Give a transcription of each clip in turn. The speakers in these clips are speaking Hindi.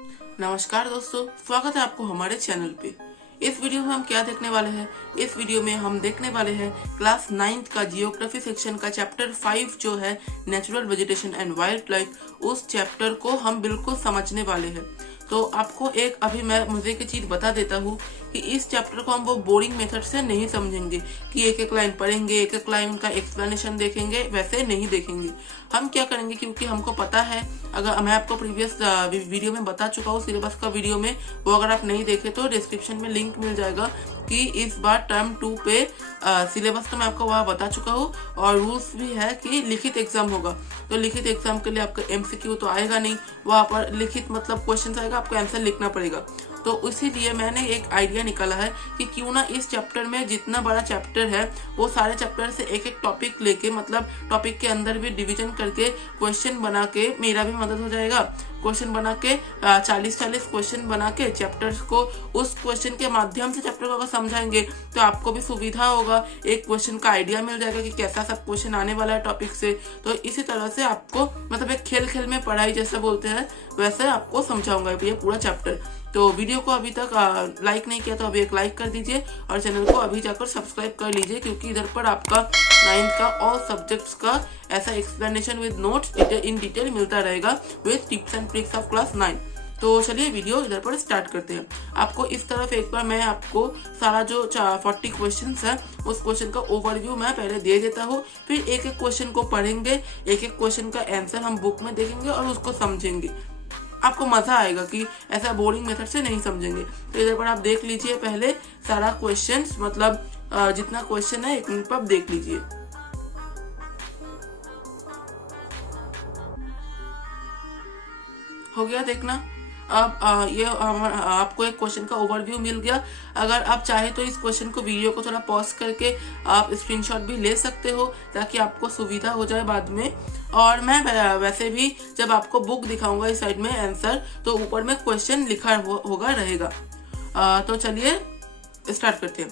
नमस्कार दोस्तों, स्वागत है आपको हमारे चैनल पे। इस वीडियो में हम क्या देखने वाले हैं? इस वीडियो में हम देखने वाले हैं क्लास 9th का जियोग्राफी सेक्शन का चैप्टर 5 जो है natural vegetation and wild life, उस चैप्टर को हम बिल्कुल समझने वाले हैं। तो आपको एक अभी मैं मजे की चीज बता देता हूँ कि इस चैप्टर को हम वो बोरिंग मेथड से नहीं समझेंगे कि एक एक लाइन पढ़ेंगे, एक एक लाइन का एक्सप्लेनेशन देखेंगे, वैसे नहीं देखेंगे। हम क्या करेंगे, क्योंकि हमको पता है, अगर मैं आपको प्रीवियस वीडियो में बता चुका हूँ सिलेबस का वीडियो में, वो अगर आप नहीं देखे तो डिस्क्रिप्शन में लिंक मिल जाएगा कि इस बार टर्म 2 पे सिलेबस तो मैं आपको वहाँ बता चुका हूँ और रूल्स भी है कि लिखित एग्जाम होगा। तो लिखित एग्जाम के लिए आपका एमसीक्यू तो आएगा नहीं, वहाँ पर लिखित मतलब क्वेश्चन आएगा, आपको आंसर लिखना पड़ेगा। तो इसीलिए मैंने एक आइडिया निकाला है कि क्यों ना इस चैप्टर में, जितना बड़ा चैप्टर है वो सारे चैप्टर से एक एक टॉपिक लेके, मतलब टॉपिक के अंदर भी डिवीजन करके क्वेश्चन बना के, मेरा भी मदद हो जाएगा, क्वेश्चन बना के 40-40 क्वेश्चन बना के चैप्टर्स को, उस क्वेश्चन के माध्यम से चैप्टर को अगर समझाएंगे तो आपको भी सुविधा होगा, एक क्वेश्चन का आइडिया मिल जाएगा कि कैसा सब क्वेश्चन आने वाला है टॉपिक से। तो इसी तरह से आपको, मतलब एक खेल खेल में पढ़ाई जैसा बोलते हैं, वैसे आपको समझाऊंगा ये पूरा चैप्टर। तो वीडियो को अभी तक लाइक नहीं किया तो अभी एक लाइक कर दीजिए और चैनल को अभी जाकर सब्सक्राइब कर लीजिए, क्योंकि इधर पर आपका 9th का ऑल सब्जेक्ट्स का ऐसा explanation with notes in detail मिलता रहेगा with tips and tricks of class 9। तो चलिए वीडियो इधर पर स्टार्ट करते हैं। आपको इस तरफ एक बार मैं आपको सारा जो 40 क्वेश्चन है उस क्वेश्चन का ओवरव्यू मैं पहले दे देता हूँ, फिर एक एक क्वेश्चन को पढ़ेंगे, एक एक क्वेश्चन का आंसर हम बुक में देखेंगे और उसको समझेंगे। आपको मजा आएगा कि ऐसा बोरिंग मेथड से नहीं समझेंगे। तो इधर पर आप देख लीजिए पहले सारा क्वेश्चंस, मतलब जितना क्वेश्चन है 1 मिनट पर आप देख लीजिए। हो गया देखना। अब ये आपको एक क्वेश्चन का ओवरव्यू मिल गया। अगर आप चाहे तो इस क्वेश्चन को, वीडियो को थोड़ा पॉज करके आप स्क्रीनशॉट भी ले सकते हो ताकि आपको सुविधा हो जाए बाद में। और मैं वैसे भी जब आपको बुक दिखाऊंगा इस साइड में आंसर, तो ऊपर में क्वेश्चन लिखा होगा रहेगा। तो चलिए स्टार्ट करते हैं।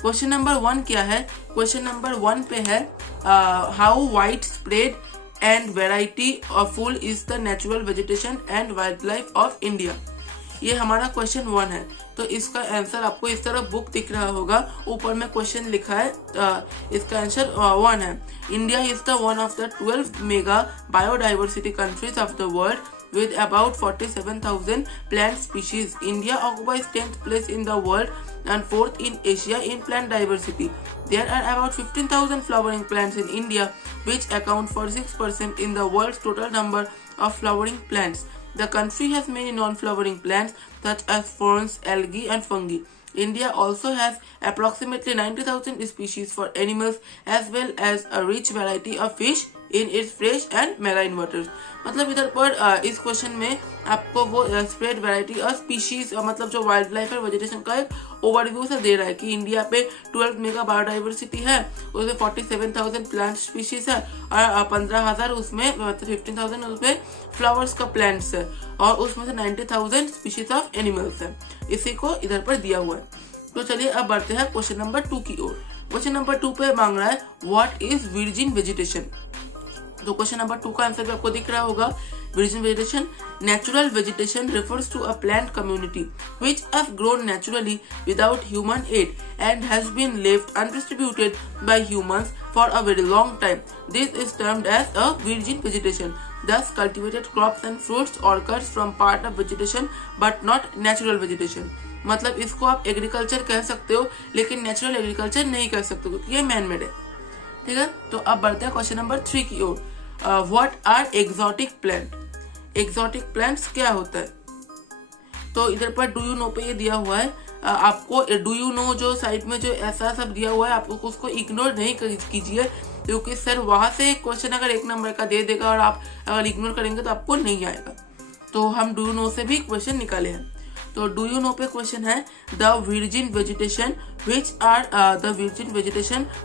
क्वेश्चन नंबर 1 क्या है? क्वेश्चन नंबर 1 पे है how wide spread and variety of full is the natural vegetation and wildlife of India। ये हमारा क्वेश्चन 1 है। तो इसका आंसर आपको इस तरह बुक दिख रहा होगा, ऊपर में क्वेश्चन लिखा है, इसका आंसर 1 है। India is the one of the 12 mega biodiversity countries of the world with about 47,000 plant species. India occupies 10th place in the world and 4th in Asia in plant diversity. There are about 15,000 flowering plants in India, which account for 6% in the world's total number of flowering plants. The country has many non-flowering plants such as ferns, algae, and fungi. India also has approximately 90,000 species for animals as well as a rich variety of fish in its fresh and marine waters। मतलब इधर पर इस क्वेश्चन में आपको वो स्प्रेड वैरायटी और स्पीशीज, मतलब जो वाइल्ड लाइफ और वेजिटेशन का एक ओवरव्यू से दे रहा है कि इंडिया पे 12 मेगा बायोडाइवर्सिटी है, उसमें 47,000 प्लांट स्पीशीज है और 15,000 उसमें, मतलब 15,000 उसमें फ्लावर्स का प्लांट्स है और उसमें से 90,000 स्पीशीज ऑफ एनिमल्स है। इसी को इधर पर दिया हुआ है। तो चलिए अब बढ़ते हैं क्वेश्चन नंबर 2 की ओर। क्वेश्चन नंबर 2 पे मांग रहा है व्हाट इज वर्जिन वेजिटेशन। तो क्वेश्चन नंबर 2 का आंसर भी आपको दिख रहा होगा। Virgin vegetation, natural vegetation refers to a plant community which has grown naturally without human aid and has been left undistributed by humans for a very long time. This is termed as a virgin vegetation. Thus, cultivated crops and fruits occur from part of vegetation but not natural vegetation. मतलब इसको आप एग्रीकल्चर कह सकते हो, लेकिन नेचुरल एग्रीकल्चर नहीं कह सकते क्योंकि ये मैन मेड है। ठीक है, तो अब बढ़ते हैं क्वेश्चन नंबर 3 की ओर। What are exotic plant. Exotic plants क्या होता है? तो इधर पर डू यू नो पे ये दिया हुआ है। आपको डू यू नो जो साइड में जो ऐसा सब दिया हुआ है, आपको उसको इग्नोर नहीं कीजिए, क्योंकि सर वहां से क्वेश्चन अगर 1 नंबर का दे देगा और आप अगर इग्नोर करेंगे तो आपको नहीं आएगा। तो हम डू यू नो से भी क्वेश्चन निकाले हैं। तो डू यू नो पे क्वेश्चन है the virgin vegetation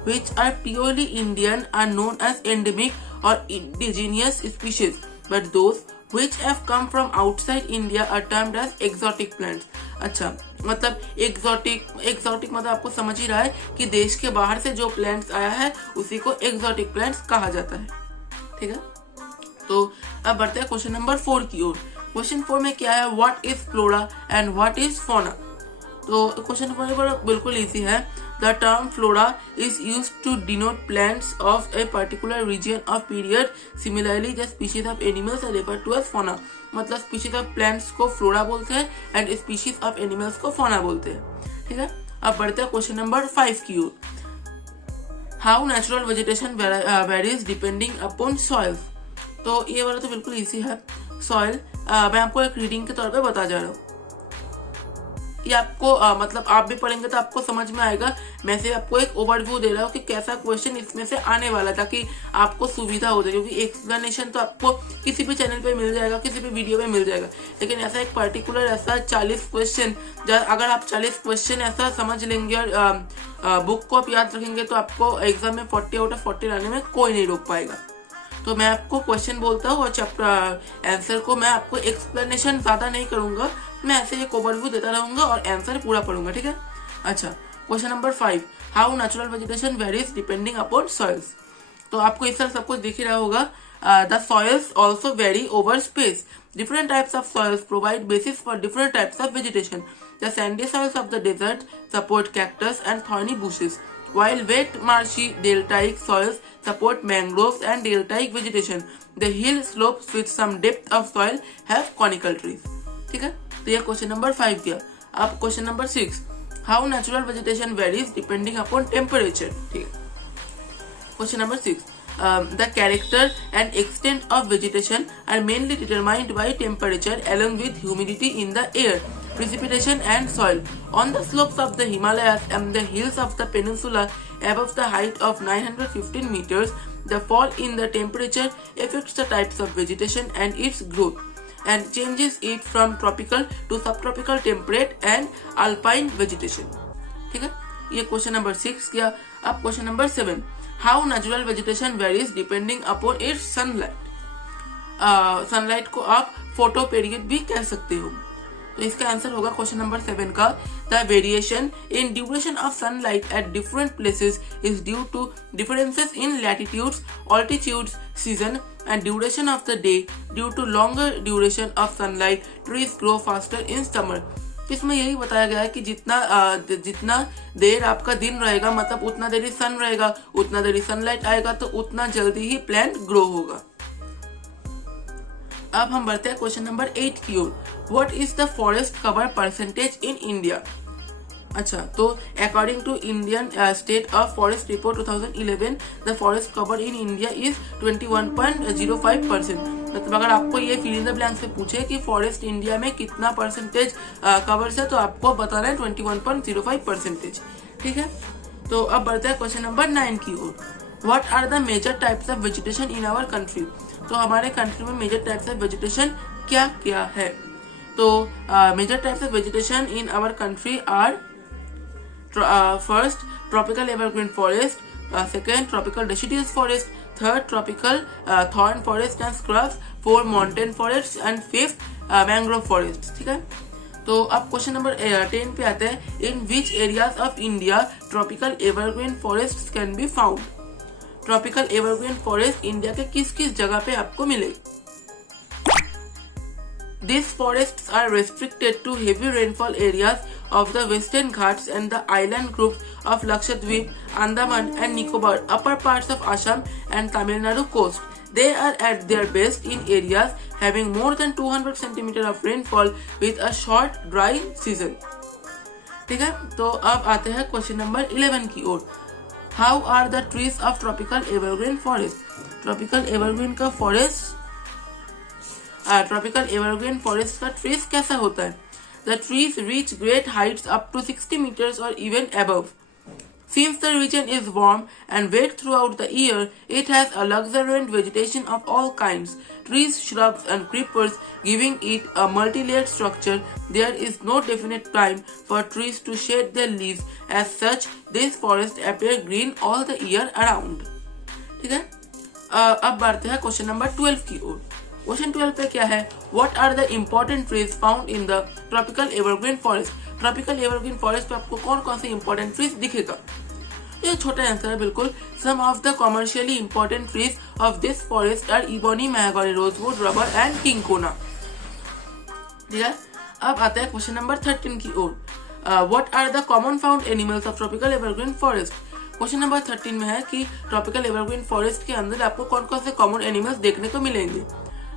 which are purely Indian are known as endemic और indigenous species, but those which have come from outside India are termed as exotic plants। अच्छा, मतलब एक्सोटिक मतलब आपको समझ ही रहा है कि देश के बाहर से जो प्लांट्स आया है उसी को एक्सोटिक प्लांट्स कहा जाता है। ठीक है, तो अब बढ़ते हैं क्वेश्चन नंबर 4 की ओर। क्वेश्चन 4 में क्या है, what is flora and what is fauna. तो क्वेश्चन 4 बिल्कुल इजी है। The term flora is use to denote plants of a particular region of period. Similarly the species of animals are referred to as fauna. मतलब स्पीशीज ऑफ प्लांट्स को फ्लोरा बोलते हैं एंड स्पीशीज ऑफ एनिमल्स को फौना बोलते हैं। ठीक है, अब बढ़ते हैं क्वेश्चन नंबर 5 की ओर। How natural vegetation varies depending upon soil. तो ये वाला तो बिल्कुल इजी है। सॉइल मैं आपको एक रीडिंग के तौर पे बता जा रहा हूँ। ये आपको मतलब आप भी पढ़ेंगे तो आपको समझ में आएगा। मैं से आपको एक ओवरव्यू दे रहा हूँ कि कैसा क्वेश्चन इसमें से आने वाला है, ताकि आपको सुविधा हो जाए। क्योंकि एक्सप्लेनेशन तो आपको किसी भी चैनल पे मिल जाएगा, किसी भी वीडियो में मिल जाएगा, लेकिन ऐसा एक पर्टिकुलर ऐसा 40 क्वेश्चन, अगर आप 40 क्वेश्चन ऐसा समझ लेंगे और बुक को आप याद रखेंगे तो आपको एग्जाम में 40 आउट ऑफ 40 लाने में कोई नहीं रोक पाएगा। तो मैं आपको क्वेश्चन बोलता हूँ और चैप्टर आंसर को मैं आपको एक्सप्लेनेशन ज्यादा नहीं करूंगा, मैं ऐसे एक ओवरव्यू देता रहूंगा और आंसर पूरा पढ़ूंगा। ठीक है, अच्छा question number 5, how natural vegetation varies depending upon soils. तो आपको इस तरह सब कुछ दिख रहा होगा। The soils also very over space. Different types of soils provide basis for different types of vegetation. The sandy soils of the desert support cactus and thorny bushes, while wet marshy deltaic soils support mangroves and deltaic vegetation. The hill slopes with some depth of soil have conical trees. ठीक है, तो ये क्वेश्चन नंबर 5 किया। अब question number 6, how natural vegetation varies depending upon temperature. ठीक है, question number 6, the character and extent of vegetation are mainly determined by temperature along with humidity in the air, precipitation and soil. On the slopes of the Himalayas and the hills of the peninsula above the height of 915 meters, the fall in the temperature affects the types of vegetation and its growth and changes it from tropical to subtropical temperate and alpine vegetation. ठीक है, ये क्वेश्चन नंबर 6 किया। अब question number 7, how natural vegetation varies depending upon its sunlight. Sunlight को आप फोटो पीरियड भी कह सकते हो। तो इसका आंसर होगा क्वेश्चन नंबर 7 का, the variation in duration of sunlight at different places is due to differences in latitudes, altitudes, season and duration of the day. Due to longer duration of sunlight, trees grow faster in summer. इसमें यही बताया गया है कि जितना देर आपका दिन रहेगा, मतलब उतना देर ही सन रहेगा, उतना देर ही सनलाइट आएगा, तो उतना जल्दी ही प्लांट ग्रो होगा। अब हम बढ़ते हैं क्वेश्चन नंबर 8 की ओर। What is the forest cover percentage in India. अच्छा, तो according to Indian state of forest report 2011, the forest cover in India is 21.05%। मतलब अगर आपको ये फिल इन द ब्लैंक से पूछे कि फॉरेस्ट इंडिया में कितना परसेंटेज कवर्स है, तो आपको बताना है 21.05%। ठीक है, तो अब बढ़ते हैं क्वेश्चन नंबर 9 की ओर। What are the major types of vegetation in our country. तो हमारे कंट्री में मेजर टाइप्स ऑफ वेजिटेशन क्या क्या है। तो major types of vegetation in our country are first, tropical evergreen forest, second, tropical deciduous forest, third, tropical thorn forest and scrubs, fourth, mountain forests and fifth, mangrove forests. ठीक है, तो अब क्वेश्चन नंबर 10 पे आते हैं। In which areas of India tropical evergreen forest can be found. Tropical evergreen forest India के किस किस जगह पे आपको मिलेगी। These forests are restricted to heavy rainfall areas of the Western Ghats and the island groups of Lakshadweep, Andaman and Nicobar, upper parts of Assam and Tamil Nadu coast. They are at their best in areas having more than 200 cm of rainfall with a short dry season. ठीक है, तो अब आते हैं क्वेश्चन नंबर 11 की ओर। How are the trees of tropical evergreen forest? Tropical evergreen का फॉरेस्ट ट्रॉपिकल एवरग्रीन फॉरेस्ट का ट्रीज कैसा होता है। The trees reach great heights up to 60 meters or even above. Since the region is warm and wet throughout the year, it has a luxuriant vegetation of all kinds, trees, shrubs and creepers, giving it a multi-layered structure. There is no definite time for trees to shed their leaves. As such, this forest appear green all the year around. ठीक है, अब बढ़ते हैं क्वेश्चन नंबर 12 की ओर। क्वेश्चन 12 पे क्या है, what are the important trees found in the tropical evergreen forest. Tropical evergreen forest पे आपको कौन कौन से इंपॉर्टेंट ट्रीज दिखेगा। ये छोटा आंसर है बिल्कुल। Some of the commercially important trees of this forest are ebony, mahogany, rosewood, rubber and cinchona. ठीक है। अब आते हैं क्वेश्चन नंबर 13 की ओर। What are the common found animals of tropical evergreen forest. Question number 13 में है कि ट्रॉपिकल एवरग्रीन फॉरेस्ट के अंदर आपको कौन कौन से कॉमन एनिमल्स देखने को मिलेंगे।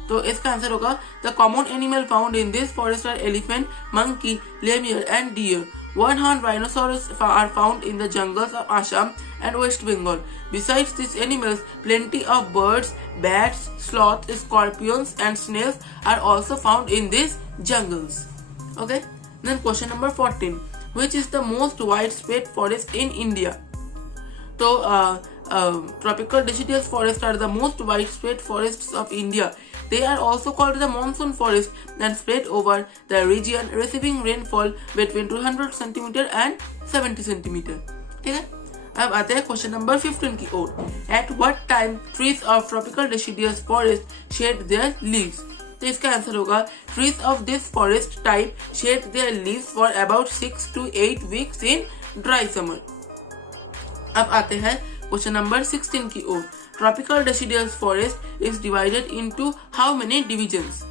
तो इसका आंसर होगा the common animal found in this forest are elephant, monkey, lemur and deer. One-horned rhinoceros are found in the jungles of Assam and West Bengal. Besides these animals, plenty of birds, bats, sloths, scorpions, and snails are also found in these jungles. Okay. Then question number 14. Which is the most widespread forest in India? So, tropical deciduous forests are the most widespread forests of India. They are also called the monsoon forest and spread over the region, receiving rainfall between 200 cm and 70 cm. ठीक है। अब आते हैं क्वेश्चन नंबर 15 की ओर। At what time trees of tropical deciduous forest shed their leaves? तो इसका आंसर होगा trees of this forest type shed their leaves for about 6 to 8 weeks in dry summer. अब आते हैं क्वेश्चन नंबर 16 की ओर। Tropical deciduous forest is divided into how many divisions?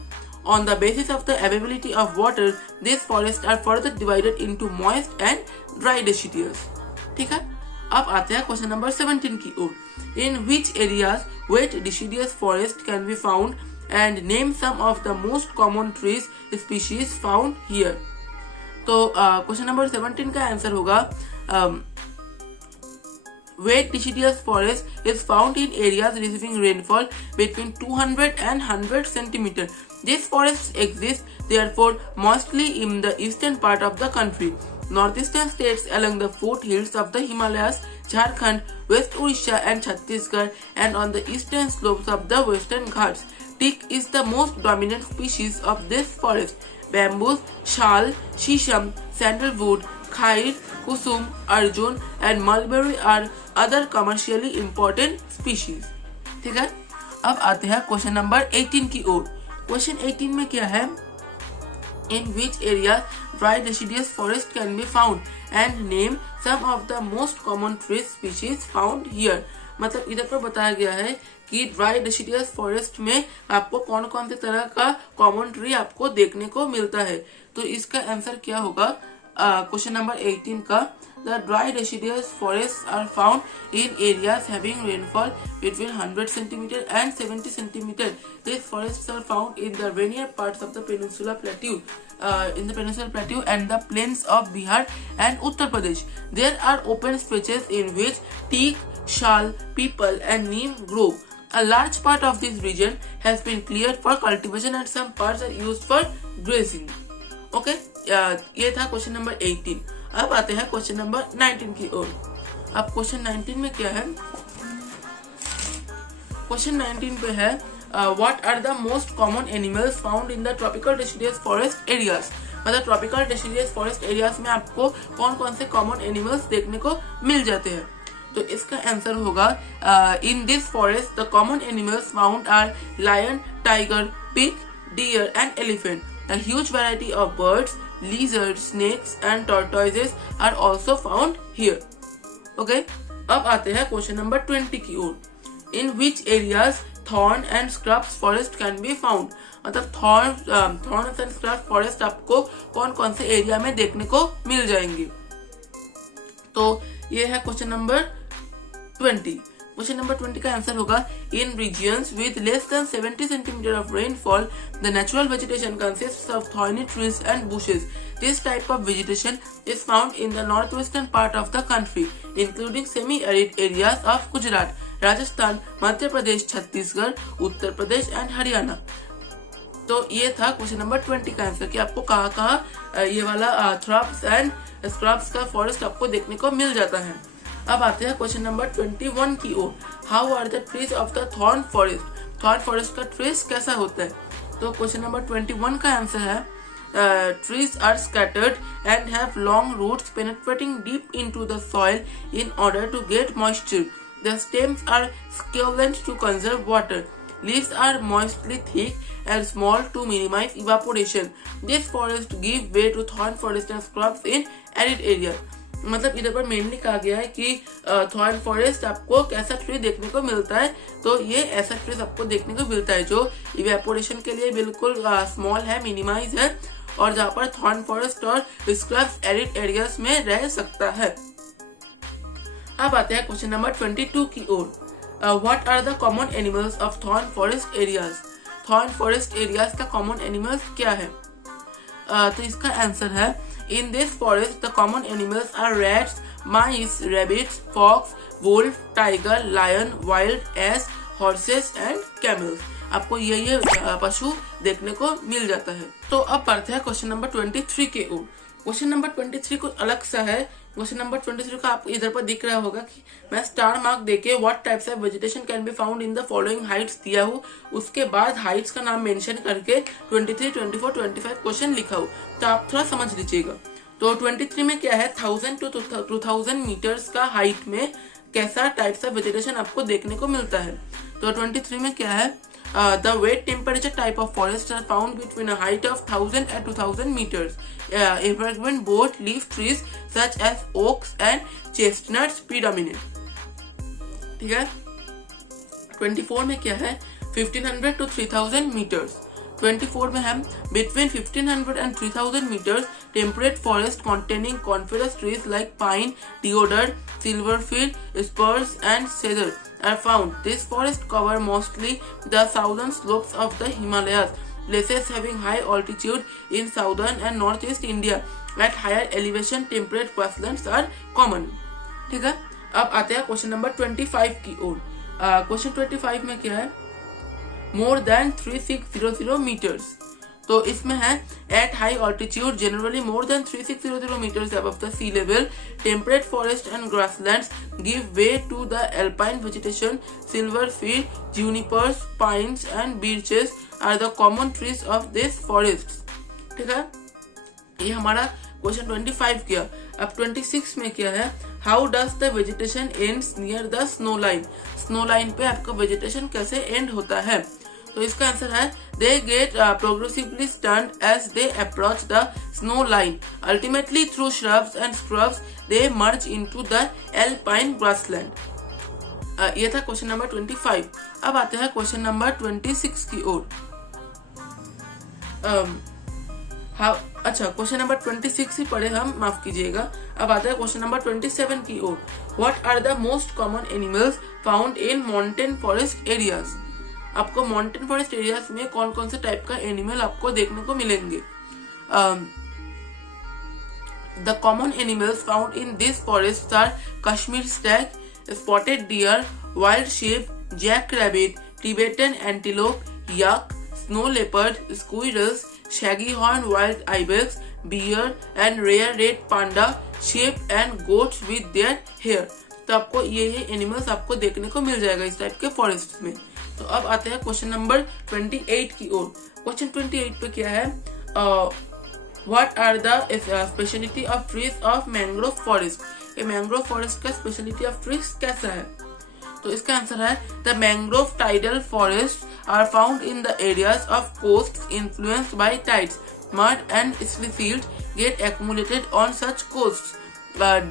On the basis of the availability of water, these forests are further divided into moist and dry deciduous. ठीक है। अब आते हैं क्वेश्चन नंबर 17 की ओर। In which areas wet deciduous forest can be found and name some of the most common trees species found here? तो क्वेश्चन नंबर 17 का आंसर होगा wet deciduous forest is found in areas receiving rainfall between 200 and 100 cm. These forests exist therefore mostly in the eastern part of the country. Northeastern states along the foothills of the Himalayas, Jharkhand, West Orissa and Chhattisgarh, and on the eastern slopes of the Western Ghats. Teak is the most dominant species of this forest. Bamboos, shal, shisham, sandalwood, khair, kusum, arjun and mulberry are other commercially important species. ठीक है। अब आते हैं क्वेश्चन नंबर 18 की ओर। क्वेश्चन 18 में क्या है? In which area dry deciduous forest can be found and name some of the most common tree species found here. मतलब इधर पर बताया गया है कि ड्राई डेसिडियस फॉरेस्ट में आपको कौन कौन से तरह का कॉमन ट्री आपको देखने को मिलता है। तो इसका आंसर क्या होगा क्वेश्चन नंबर 18 का? The dry deciduous forests are found in areas having rainfall between 100 cm and 70 cm. These forests are found in the rainier parts of the Peninsula Plateau, and the plains of Bihar and Uttar Pradesh. There are open stretches in which teak, shal, peepal, and neem grow. A large part of this region has been cleared for cultivation, and some parts are used for grazing. Okay, ये था क्वेश्चन नंबर 18। अब आते हैं क्वेश्चन नंबर 19 की ओर। अब क्वेश्चन 19 में क्या है? क्वेश्चन 19 पे है what are the most common animals found in the tropical deciduous forest areas. मतलब ट्रॉपिकल डेसिडियस फॉरेस्ट एरियाज में आपको कौन कौन से कॉमन एनिमल्स देखने को मिल जाते हैं। तो इसका आंसर होगा in this forest the common animals found are lion, tiger, pig, deer and elephant. A huge variety of birds, lizards, snakes and tortoises are also found here. Okay? अब आते हैं क्वेश्चन नंबर 20 की ओर। In which areas thorn and scrubs forest can be found? मतलब thorns and scrubs forest आपको कौन कौन से एरिया में देखने को मिल जाएंगे। तो ये है क्वेश्चन नंबर 20। क्वेश्चन नंबर 20 का आंसर होगा इन regions with less than 70 cm of rainfall, the natural vegetation consists of thorny trees and bushes. This type of vegetation is found in the northwestern part of the country, including semi-arid areas of Gujarat, Rajasthan, Madhya Pradesh, Chhattisgarh, Uttar Pradesh and Haryana. तो ये था क्वेश्चन नंबर 20 का आंसर कि आपको कहाँ ये वाला थ्रब्स एंड स्क्रब्स का फॉरेस्ट आपको देखने को मिल जाता है। अब आते हैं क्वेश्चन नंबर 21 की ओर। How are the trees of the thorn forest. Thorn forest का ट्रीज कैसा होता है? तो क्वेश्चन नंबर 21 का आंसर है trees are scattered and have long roots penetrating deep into the soil in order to get moisture. The stems are scaled to conserve water. Leaves are mostly thick and small to minimize evaporation. This forest give way to thorn forest and scrubs in arid areas. मतलब इधर पर मेनली कहा गया है कि थॉर्न फॉरेस्ट आपको कैसा ट्री देखने को मिलता है, तो ये ऐसा ट्री आपको देखने को मिलता है जो इवेपोरेशन के लिए बिल्कुल स्मॉल है, मिनिमाइज है, और जहाँ पर थॉर्न फॉरेस्ट और स्क्रब्स एरिड एरियाज में रह सकता है। अब आते हैं क्वेश्चन नंबर 22 की ओर। What are the common animals of thorn forest areas? Thorn forest areas का कॉमन एनिमल्स क्या है? तो इसका आंसर है, in this forest the common animals are rats, mice, rabbits, fox, wolf, tiger, lion, wild ass, horses and camels. आपको ये पशु देखने को मिल जाता है। तो अब बढ़ते हैं क्वेश्चन नंबर 23 के ओर। क्वेश्चन नंबर 23 कुछ अलग सा है। क्वेश्चन नंबर 23 का आपको इधर पर दिख रहा होगा कि मैं स्टार मार्क देके what types of vegetation can be found in the following Heights दिया हूँ, उसके बाद हाइट्स का नाम मेंशन करके 23, 24, 25 क्वेश्चन लिखा हूँ, तो आप थोड़ा समझ लीजिएगा। तो 23 में क्या है, 1000 to 2000 मीटर्स का हाइट में कैसा टाइप्स ऑफ वेजिटेशन आपको देखने को मिलता है। तो 23 में क्या है, the wet temperature type of forests are found between a height of 1000 and 2000 meters. Evergreen both leaf trees such as oaks and chestnuts predominate. ठीक है। 24 में क्या है, 1500 to 3000 meters. 24 में हम between 1500 and 3000 meters temperate forest containing coniferous trees like pine, deodar, silverfir, spruce and cedar are found. This forest cover mostly the southern slopes of the Himalayas. Places having high altitude in southern and northeast India at higher elevation temperate grasslands are common. ठीक है। अब आते हैं क्वेश्चन नंबर 25 की ओर। क्वेश्चन 25 में क्या है, मोर देन 3600 मीटर्स। तो इसमें है, at high altitude generally more than 3600 metres above the sea level temperate forest and grasslands give way to the alpine vegetation. Silver fir, junipers, pines and beeches are the common trees of this forest. ठीक है, ये हमारा क्वेश्चन 25 किया। अब 26 में क्या है, how does the vegetation ends near the snow line. Snow line पे आपका वेजिटेशन कैसे एंड होता है? तो इसका आंसर है, they get progressively stunned as they approach the snow line. Ultimately, through shrubs and scrubs, they merge into the alpine grassland. ये था क्वेश्चन नंबर 25। अब आते हैं क्वेश्चन नंबर 26 की ओर। अच्छा, क्वेश्चन नंबर 26 ही पढ़े हम, माफ कीजिएगा। अब आते हैं क्वेश्चन नंबर 27 की ओर। What are the most common animals found in mountain forest areas? आपको माउंटेन फॉरेस्ट एरियाज में कौन कौन से टाइप का एनिमल आपको देखने को मिलेंगे? The common animals found in this forest are Kashmir stag, spotted deer, wild sheep, jack rabbit, Tibetan antelope, yak, snow leopard, squirrels, shaggy horn wild ibex, bear and rare red panda, sheep and goats with their hair. तो आपको ये एनिमल्स आपको देखने को मिल जाएगा इस टाइप के फॉरेस्ट में। तो अब आते हैं क्वेश्चन नंबर 28 की ओर। क्वेश्चन 28 पे क्या है, what are the speciality of trees of mangrove forest. ये मैंग्रोव फॉरेस्ट का स्पेशलिटी ऑफ ट्रीज कैसा है? तो इसका आंसर है, the mangrove tidal forest are found in the areas of coast influenced by tides. Mud and slipfields get accumulated on such coasts.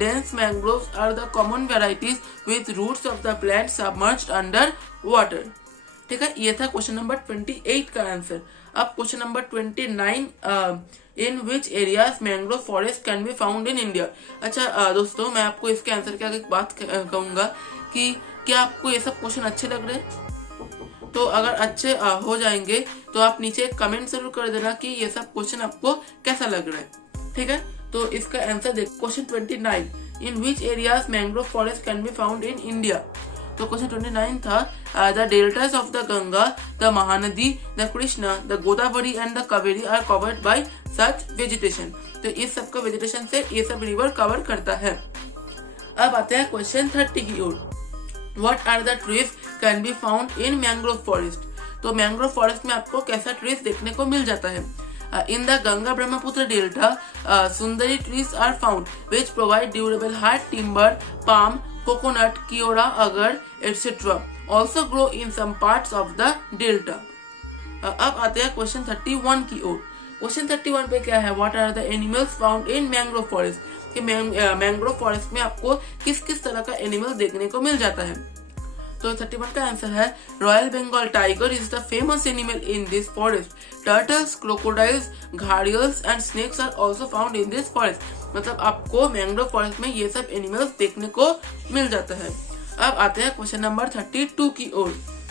Dense mangroves are the common varieties with roots of the plant submerged under water. ठीक है, ये था क्वेश्चन नंबर 28 का आंसर। अब question number 29, in which areas mangrove forest can be found in India. अच्छा दोस्तों, मैं आपको इसके आंसर के आगे एक बात कहूंगा कि क्या आपको ये सब क्वेश्चन अच्छे लग रहे हैं? तो अगर अच्छे हो जाएंगे तो आप नीचे एक कमेंट जरूर कर देना कि ये सब क्वेश्चन आपको कैसा लग रहा है। ठीक है, तो इसका आंसर देख, question 29, in which areas mangrove forest can be found in India. तो क्वेश्चन 29 था, the deltas of the Ganga, the Mahanadi, the Krishna, the Godavari and the Kaveri are covered by such vegetation. तो इस सब का वेजिटेशन से ये सब रिवर कवर करता है। अब आते हैं क्वेश्चन 30 की ओर। What are the trees can be found in mangrove forest? तो मैंग्रोव फॉरेस्ट में आपको कैसा ट्रीज देखने को मिल जाता है? In the Ganga Brahmaputra Delta, Sundari trees are found which provide durable hard timber, palm, coconut, kiora, agar, etc. Also grow in some parts of the delta. अब आते हैं क्वेश्चन 31 की ओर। क्वेश्चन 31 पे क्या है, What are the animals found in mangrove forest? कि मैंग्रोव फॉरेस्ट में आपको किस किस तरह का एनिमल देखने को मिल जाता है। तो 31 का आंसर है royal Bengal tiger is the famous animal in this forest. Turtles, crocodiles, gharials and snakes are also found in this forest. मतलब आपको मैंग्रोव फॉरेस्ट में ये सब एनिमल्स देखने को मिल जाता है। अब आते हैं क्वेश्चन नंबर 32 की ओर।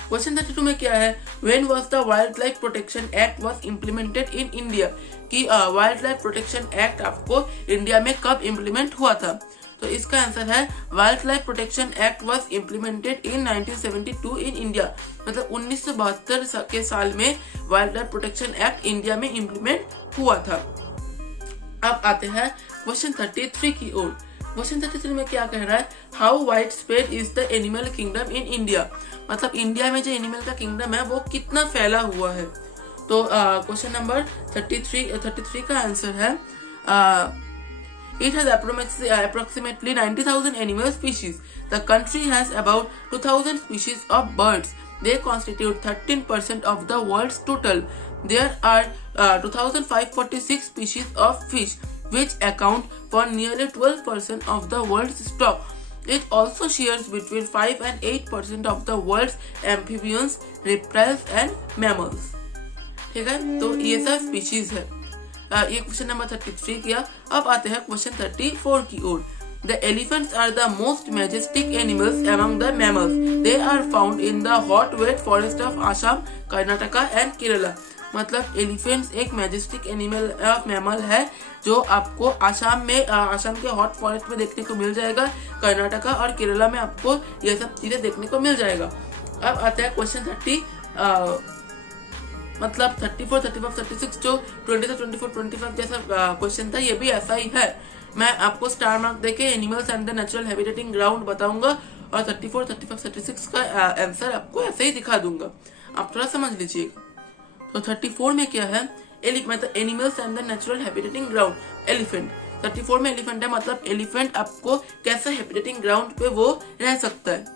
क्वेश्चन 32 में क्या है, when was the wild life protection act was implemented in India, कि वाइल्ड लाइफ प्रोटेक्शन एक्ट आपको इंडिया में कब इम्प्लीमेंट हुआ था। तो इसका आंसर है wild life protection act was implemented in 1972 in India. मतलब 1972 के साल में wild life protection act India में इम्प्लीमेंट हुआ था। अब आते हैं क्वेश्चन 33 की ओर। क्वेश्चन 33 में क्या कह रहा है, how wide spread is the animal kingdom in India. मतलब इंडिया में जो एनिमल का किंगडम है वो कितना फैला हुआ है। तो क्वेश्चन नंबर 33 का आंसर है it has approximately 90,000 animal species. The country has about 2,000 species of birds. They constitute 13% of the world's total. There are 2,546 species of fish, which account for nearly 12% of the world's stock. It also shares between 5 and 8% of the world's amphibians, reptiles and mammals. ठीक है, तो ये सब स्पीशीज है। ये क्वेश्चन नंबर 33 किया। अब आते हैं क्वेश्चन 34 की ओर। The elephants are the most majestic animals among the mammals. They are found in the hot wet forest of Assam, Karnataka and Kerala. मतलब एलिफेंट्स एक मैजेस्टिक एनिमल मैमल है जो आपको आसाम के हॉट फॉरेस्ट में देखने को मिल जाएगा, कर्नाटका और केरला में आपको ये सब चीजें देखने को मिल जाएगा। अब आता है क्वेश्चन 30 मतलब 34, 35, 36 जो 23, 24, 25 जैसा क्वेश्चन था, ये भी ऐसा ही है। मैं आपको स्टार मार्क देके animals and the natural habitating ground बताऊंगा और 34, 35, 36 का आंसर आपको ऐसे ही दिखा दूंगा। आप थोड़ा समझ लीजिएगा। तो 34 में क्या है, मतलब animals and the natural habitating ground elephant. 34 में एलिफेंट है, मतलब एलिफेंट आपको कैसा हैबिटेटिंग ग्राउंड पे वो रह सकता है।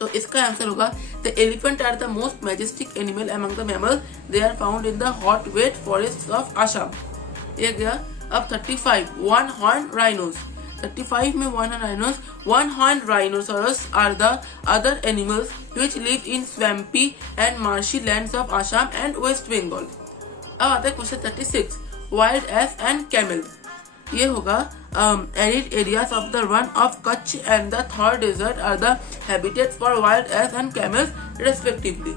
तो इसका आंसर होगा the elephant are the most majestic animal among the mammal. They are found in the hot wet forest of Assam. ये गया। अब 35 वन हॉर्न राइनोस। 35 में one horn rhinoceros are the other animals which live in swampy and marshy lands of Assam and West Bengal. अब आता है question 36 wild ass and camel. ये होगा arid areas of the run of Kutch and the Thar desert are the habitat for wild ass and camels respectively.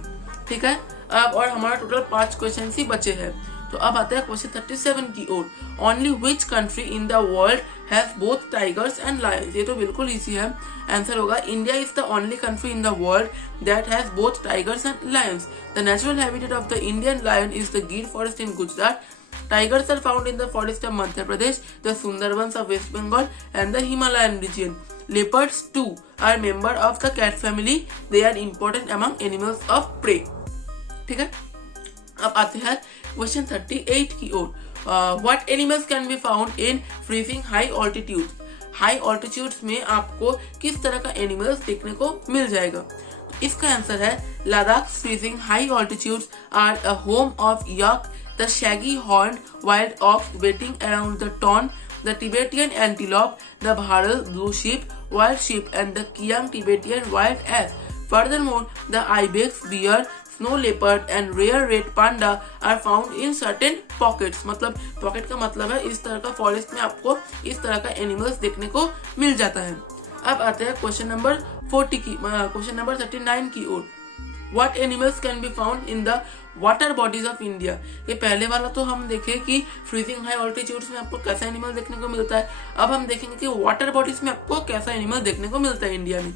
ठीक है, अब और हमारा टोटल 5 क्वेश्चन ही बचे हैं। तो अब आता है क्वेश्चन 37 की ओर। Only which country in the world has both tigers and lions? ये तो बिल्कुल इजी है। आंसर होगा India is the only country in the world that has both tigers and lions. The natural habitat of the Indian lion is the Gir forest in Gujarat. Tigers are found in the forest of Madhya Pradesh, the Sundarbans of West Bengal and the Himalayan region. Leopards too are member of the cat family. They are important among animals of prey. ठीक है, अब आते हैं क्वेश्चन 38 की ओर। What animals can be found in freezing high altitudes? High altitudes में आपको किस तरह का एनिमल्स देखने को मिल जाएगा। इसका आंसर है Ladakh freezing high altitudes are a home of yak, the shaggy horned wild ox waiting around the Ton, the Tibetan antelope, the Bharal blue sheep, wild sheep and the Kiang Tibetan wild ass. Furthermore, the ibex, bear, snow leopard and rare red panda are found in certain pockets. मतलब पॉकेट का मतलब है इस तरह का फॉरेस्ट में आपको इस तरह का एनिमल्स देखने को मिल जाता है। अब आते हैं क्वेश्चन नंबर 39 की ओर। What animals can be found in the water bodies of India? ये पहले वाला तो हम देखे कि फ्रीजिंग हाई ऑल्टीट्यूड्स में आपको कैसा एनिमल देखने को मिलता है। अब हम देखेंगे कि वाटर बॉडीज में आपको कैसा एनिमल देखने को मिलता है इंडिया में।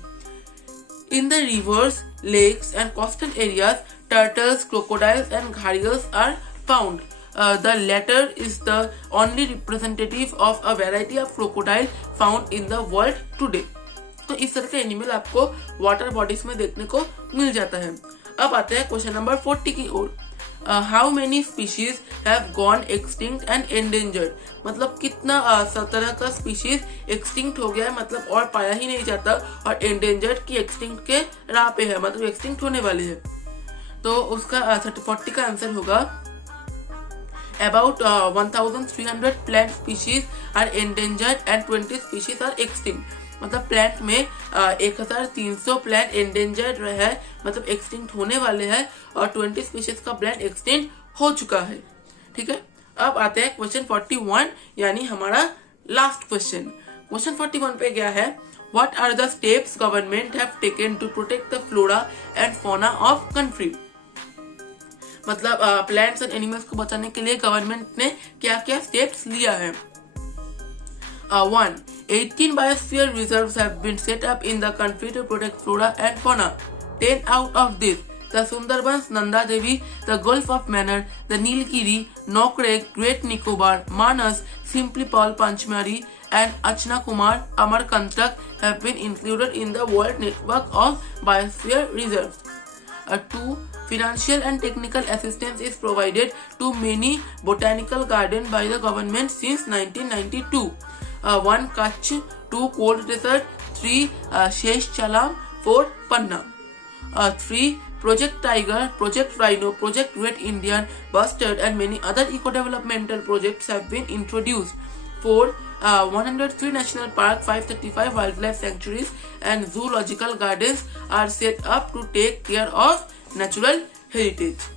In the rivers, lakes and coastal areas, turtles, crocodiles and gharials are found. The latter is the only representative of a variety of crocodile found in the world today. तो इस तरह के एनिमल आपको वाटर बॉडीज में देखने को मिल जाता है। अब आते हैं क्वेश्चन नंबर 40 की ओर। How many species have gone extinct and endangered? मतलब कितना तरह का स्पीशीज एक्सटिंक्ट हो गया है, मतलब और पाया ही नहीं जाता, और एंडेंजर्ड की एक्सटिंक्ट के राह पे है, मतलब एक्सटिंक्ट होने वाली है। तो उसका 40 का आंसर होगा About 1,300 plant species are endangered and 20 species are extinct. मतलब प्लांट में 1,300 प्लांट एंडेंजर्ड है, मतलब एक्सटिंक्ट होने वाले हैं, और 20 स्पीशीज का प्लांट एक्सटिंक्ट हो चुका है। ठीक है, अब आते हैं क्वेश्चन 41 यानी हमारा लास्ट क्वेश्चन। क्वेश्चन 41 पे क्या है, what are the steps government have taken to protect the flora and fauna of country. मतलब प्लांट्स एंड एनिमल्स को बचाने के लिए गवर्नमेंट ने क्या क्या स्टेप्स लिया है। 1. 18 biosphere reserves have been set up in the country to protect flora and fauna. 10 out of this, the Sundarbans, Nanda Devi, the Gulf of Mannar, the Nilgiri, Nokrek, Great Nicobar, Manas, Simplipal, Panchmari, and Achna Kumar, Amarkantak have been included in the World Network of Biosphere Reserves. 2. Financial and technical assistance is provided to many botanical gardens by the government since 1992. 1. Kutch, 2. Cold Desert, 3. Shesh Chalam, 4. Panna. 3. Project Tiger, Project Rhino, Project Red Indian Bustard and many other eco-developmental projects have been introduced. 4. 103 national park, 535 wildlife sanctuaries and zoological gardens are set up to take care of natural heritage.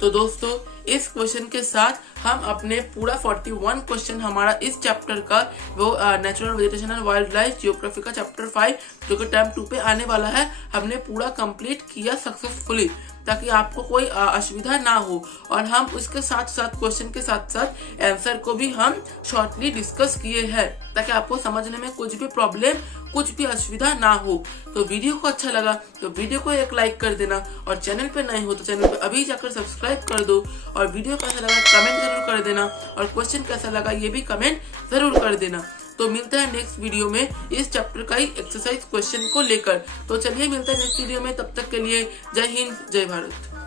तो दोस्तों इस क्वेश्चन के साथ हम अपने पूरा 41 क्वेश्चन हमारा इस चैप्टर का वो natural vegetation and wild life geography का चैप्टर 5 जो कि टर्म 2 पे आने वाला है, हमने पूरा कंप्लीट किया सक्सेसफुली, ताकि आपको कोई असुविधा ना हो। और हम उसके साथ साथ क्वेश्चन के साथ साथ आंसर को भी हम शॉर्टली डिस्कस किए हैं, ताकि आपको समझने में कुछ भी प्रॉब्लम, कुछ भी असुविधा ना हो। तो वीडियो को अच्छा लगा तो वीडियो को एक लाइक कर देना, और चैनल पे नए हो तो चैनल पे अभी जाकर सब्सक्राइब कर दो, और वीडियो कैसा लगा कमेंट जरूर कर देना, और क्वेश्चन कैसा लगा ये भी कमेंट जरूर कर देना। तो मिलते हैं नेक्स्ट वीडियो में इस चैप्टर का ही एक्सरसाइज क्वेश्चन को लेकर। तो चलिए मिलते हैं नेक्स्ट वीडियो में, तब तक के लिए जय हिंद, जय भारत।